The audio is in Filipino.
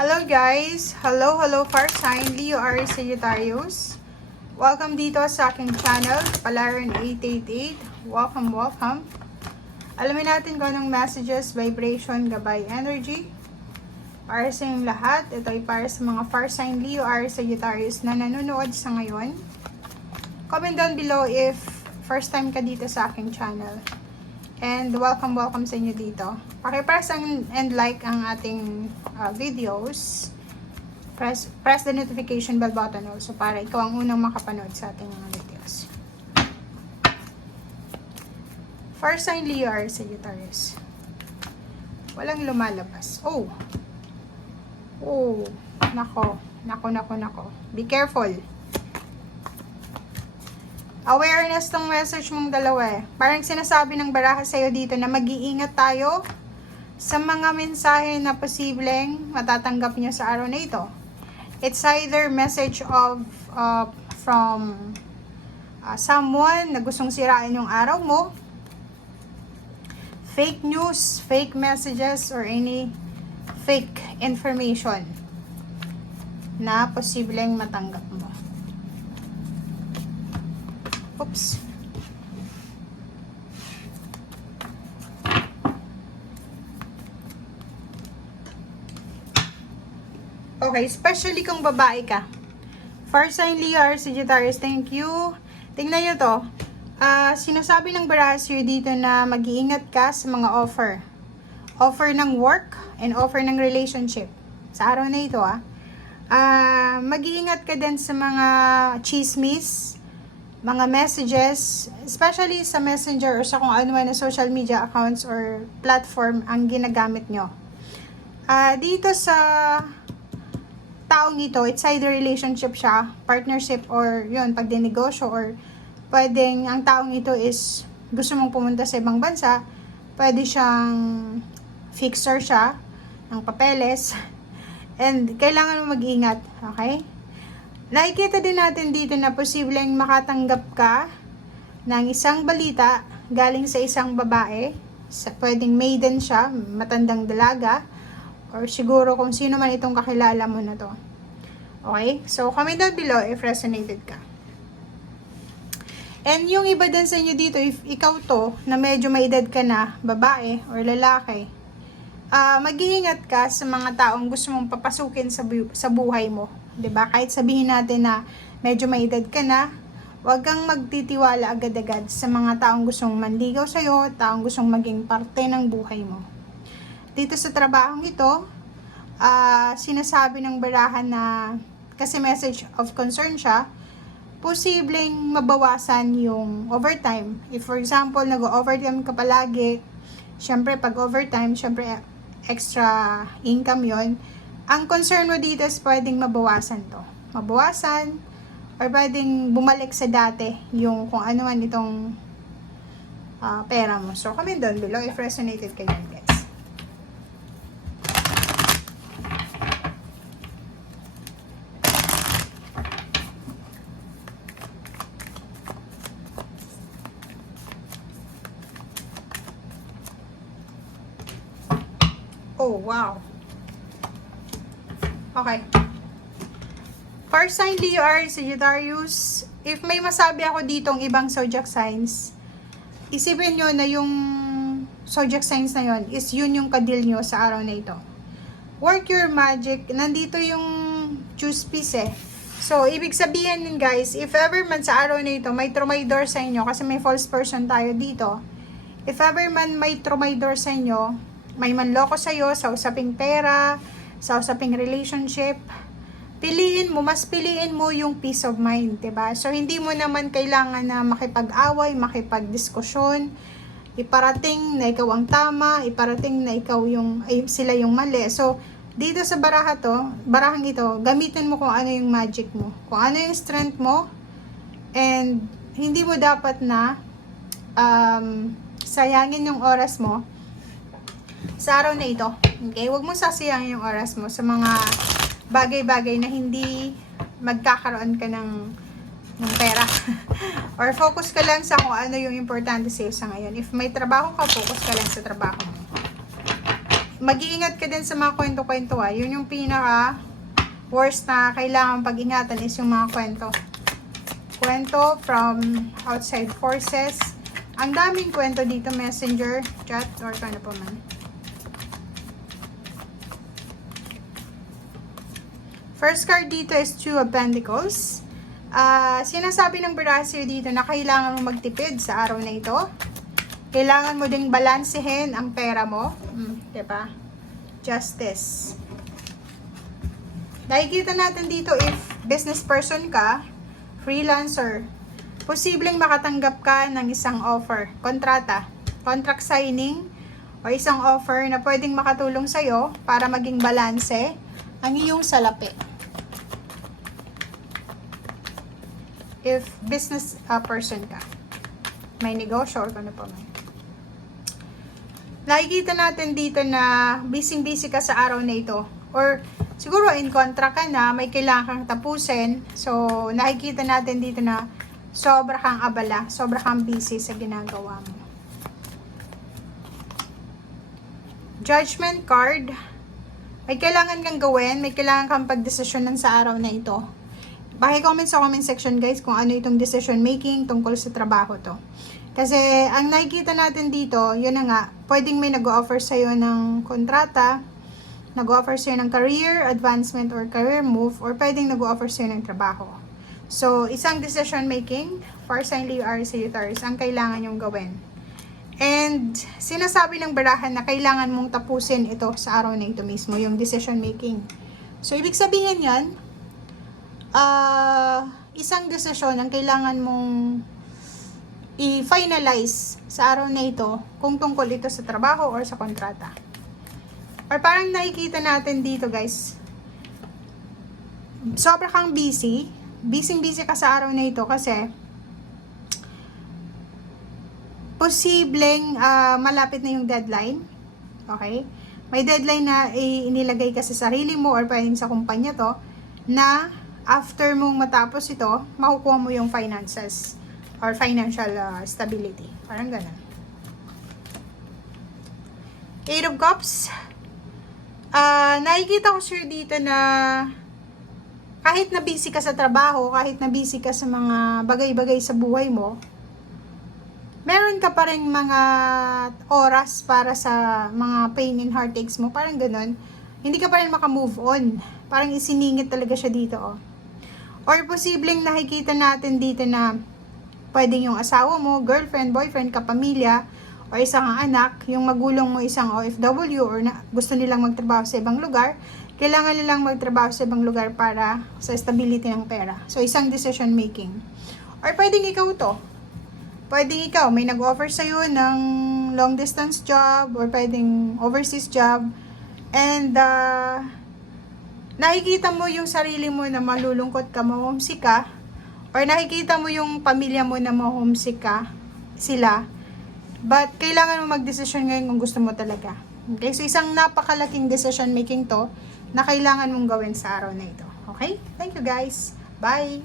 Hello guys! Hello fire sign, Leo Aries Sagittarius. Welcome dito sa aking channel, Palaran 888. Welcome. Alamin natin kung anong messages, vibration, gabay, energy para sa inyong lahat. Ito ay para sa mga fire sign, Leo Aries Sagittarius na nanonood sa ngayon. Comment down below if first time ka dito sa aking channel. And welcome sa inyo dito. Pakipress and like ang ating videos. Press the notification bell button also para ikaw ang unang makapanood sa ating mga videos. First sign, Leo Aries Sagittarius. Walang lumalabas. Oh, nako. Be careful. Awareness tong message mong dalawa eh. Parang sinasabi ng baraha sa'yo dito na mag-iingat tayo sa mga mensahe na posibleng matatanggap niyo sa araw na ito. It's either message from someone na gustong sirain yung araw mo, fake news, fake messages, or any fake information na posibleng matanggap mo. Oops. Okay, especially kung babae ka. Fire sign, Leo Aries Sagittarius, thank you. Tingnan nyo to. Sinasabi ng barasyo dito na mag-iingat ka sa mga offer. Offer ng work and offer ng relationship. Sa araw na ito mag-iingat ka din sa mga chismis, mga messages, especially sa messenger or sa kung ano man na social media accounts or platform ang ginagamit nyo. Dito sa taong ito, it's either relationship siya, partnership, or yun, pagdinegosyo, or pwedeng ang taong ito is gusto mong pumunta sa ibang bansa, pwede siyang fixer siya ng papeles, and kailangan mo mag-ingat, okay? Nakikita din natin dito na posibleng makatanggap ka ng isang balita galing sa isang babae. Pwedeng maiden siya, matandang dalaga, or siguro kung sino man itong kakilala mo na to. Okay? So, comment down below if resonated ka. And yung iba din sa inyo dito, if ikaw to, na medyo may edad ka na, babae or lalaki, mag-iingat ka sa mga taong gusto mong papasukin sa buhay mo. 'Di ba? Kahit sabihin natin na medyo may edad ka na, huwag kang magtitiwala agad-agad sa mga taong gustong manligaw sa'yo, taong gustong maging parte ng buhay mo. Dito sa trabahong ito, sinasabi ng barahan na, kasi message of concern siya, posibleng mabawasan yung overtime. If for example, nag-overtime ka palagi, syempre pag overtime, syempre extra income yon. Ang concern mo dito is pwedeng mabawasan to. Mabawasan, or pwedeng bumalik sa dati yung kung ano man itong pera mo. So, comment down below if resonated kayo, guys. Oh, wow. Okay. Fire sign, Leo Aries Sagittarius. If may masabi ako ditong ibang zodiac signs, isipin nyo na yung zodiac signs na yon is yun yung kadil nyo sa araw na ito. Work your magic. Nandito yung choose peace eh. So, ibig sabihin din guys, if ever man sa araw na ito may trumaydor sa inyo, kasi may false person tayo dito, if ever man may trumaydor sa inyo, may manloko sa'yo sa usaping pera, sa usaping relationship, mas piliin mo yung peace of mind, 'di ba? So hindi mo naman kailangan na makipag-away, makipag-diskusyon, iparating na ikaw ang tama, iparating na sila yung mali. So dito sa barahang ito, gamitin mo kung ano yung magic mo, kung ano yung strength mo, and hindi mo dapat na sayangin yung oras mo sa araw na ito. Okay? Huwag mong sasayangin yung oras mo sa mga bagay-bagay na hindi magkakaroon ka ng pera. Or focus ka lang sa kung ano yung importante sa'yo sa ngayon. If may trabaho ka, focus ka lang sa trabaho mo. mag-iingat ka din sa mga kwento-kwento Yun yung pinaka worst na kailangan pag-ingatan is yung mga kwento. Kwento from outside forces. Ang daming kwento dito, messenger, chat, or ano pa man. First card dito is Two of Pentacles. Sinasabi ng Brasserie dito na kailangan mo magtipid sa araw na ito. Kailangan mo ding balansehin ang pera mo. Diba? Justice. Nakikita natin dito if business person ka, freelancer, posibleng makatanggap ka ng isang offer, kontrata, contract signing, o isang offer na pwedeng makatulong sa'yo para maging balanse ang iyong salapi. If business person ka, may negosyo or ano pa man. Nakikita natin dito na busy-busy ka sa araw na ito. Or siguro in contract ka na, may kailangan kang tapusin. So, nakikita natin dito na sobra kang abala, sobra kang busy sa ginagawa mo. Judgment card. May kailangan kang gawin, may kailangan kang pagdesisyonan sa araw na ito. Paki-comment sa comment section guys kung ano itong decision making tungkol sa trabaho to. Kasi ang nakikita natin dito, yun na nga, pwedeng may nag-offer sa'yo ng kontrata, nag-offer sa'yo ng career advancement or career move, or pwedeng nag-offer sa'yo ng trabaho. So, isang decision making, for sign Leo, Aries, Sagittarius, ang kailangan yung gawin. And, sinasabi ng barahan na kailangan mong tapusin ito sa araw na ito mismo, yung decision making. So, ibig sabihin yan, isang desisyon ang kailangan mong i-finalize sa araw na ito kung tungkol ito sa trabaho or sa kontrata. Or parang nakikita natin dito guys, sobra kang busy ka sa araw na ito kasi posibleng malapit na yung deadline. Okay? May deadline na inilagay ka sa sarili mo or pwedeng sa kumpanya to na after mong matapos ito, makukuha mo yung finances or financial stability. Parang ganun. Eight of Cups. Nakikita ko sure dito na kahit na busy ka sa trabaho, kahit na busy ka sa mga bagay-bagay sa buhay mo, meron ka pa rin mga oras para sa mga pain and heartaches mo. Parang ganun. Hindi ka pa rin makamove on. Parang isiningit talaga siya dito. Or posibleng nakikita natin dito na pwedeng yung asawa mo, girlfriend, boyfriend, kapamilya, o isang anak, yung magulang mo isang OFW or gusto nilang magtrabaho sa ibang lugar, kailangan nilang magtrabaho sa ibang lugar para sa stability ng pera. So, isang decision making. Or pwedeng ikaw to. Pwedeng ikaw, may nag-offer sa'yo ng long distance job or pwedeng overseas job. And, nakikita mo yung sarili mo na malulungkot ka, ma-homesick ka, or nakikita mo yung pamilya mo na ma-homesick ka, sila, but kailangan mo mag-desisyon ngayon kung gusto mo talaga. Okay? So, isang napakalaking decision making to na kailangan mong gawin sa araw na ito. Okay? Thank you guys. Bye!